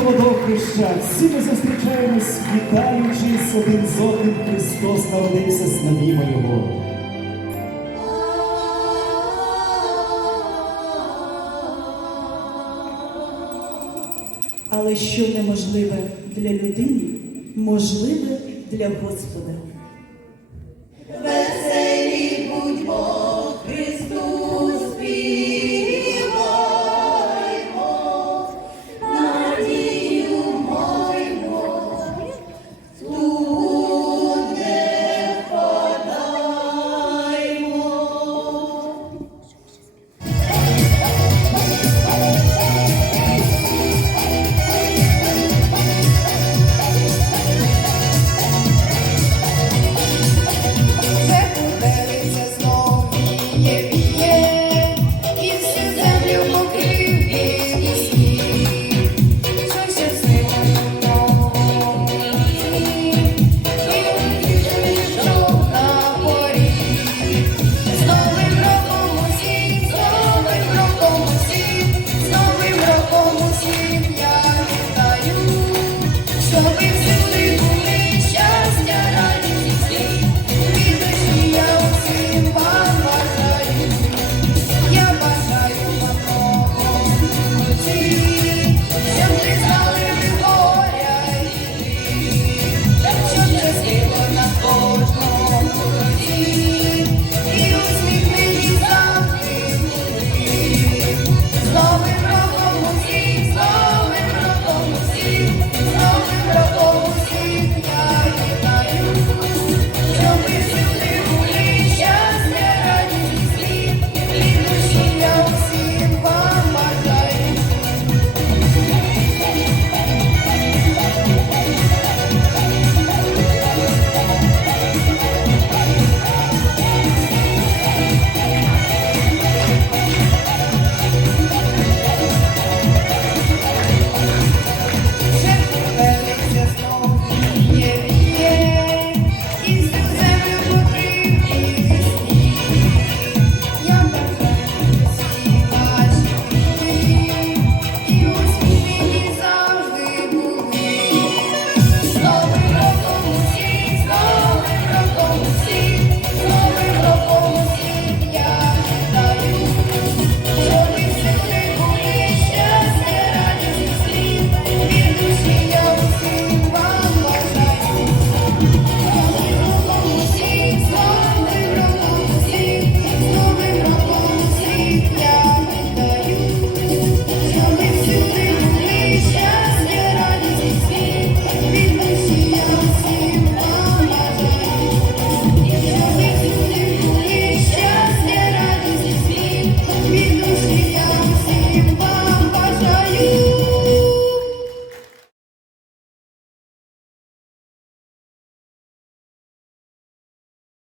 водохреща, всі ми зустрічаємось, вітаючись один з одним Христос народився з навіма Його. Але що неможливе для людини, можливе для Господа.